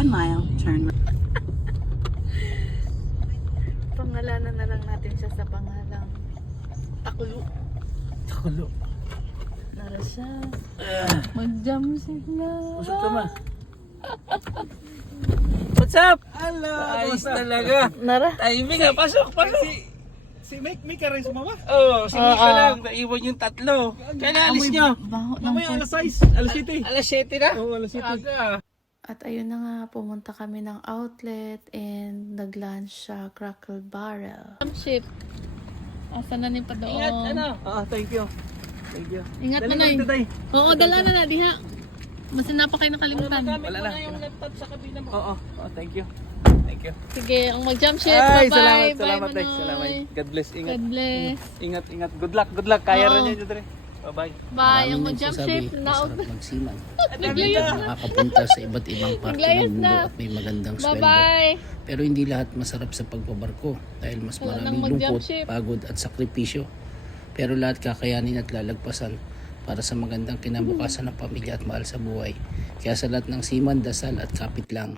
1 mile, turn right. Pangalanan na lang natin siya sa pangalang Takulu. Takulo. Nara siya. Mag-jump seat na. Usap ka ma. What's up? Hello! Ayos talaga. Nara. Timing ha. Pasok. Si May ka rin sumama? Oo, sige ka lang. Naiwan yung tatlo. Kaya alis nyo. Baho ng Mamaya alas 6, alas 7. Alas 7 na. Oo, alas 7. Aga. At ayun na nga, pumunta kami ng outlet and nag-lunch sa Crackle Barrel. Ship. Asa na ni pa doon? Ingat, ano? Thank you. Thank you. Ingat mo Dali na today. Oo, dala na diha. Basta na pa kayo nakalimutan. Magamit Wala mo na. na yung laptop sa kabina mo. Oo, thank you. Thank you. Sige, ang mag-jump ship. Ay, Bye-bye. salamat, Bye, Day. Salamat. Manoy. God bless. Ingat. God bless. Ingat. Good luck. Kaya Oo. rin yun, Dre. Bye-bye. Bye. Ang mag-jump ship. Masarap magsiman. Naglayas na. Nakakapunta sa iba't ibang parte Naglayas ng mundo na. at may magandang sweldo. Bye-bye. Pero hindi lahat masarap sa pagbabarko dahil mas Wala nang maraming mag-jump lungkot, ship. pagod at sakripisyo. Pero lahat kakayanin at lalagpasan para sa magandang kinabukasan ng pamilya at mahal sa buhay. Kaya sa lahat ng seaman, dasal at kapit lang.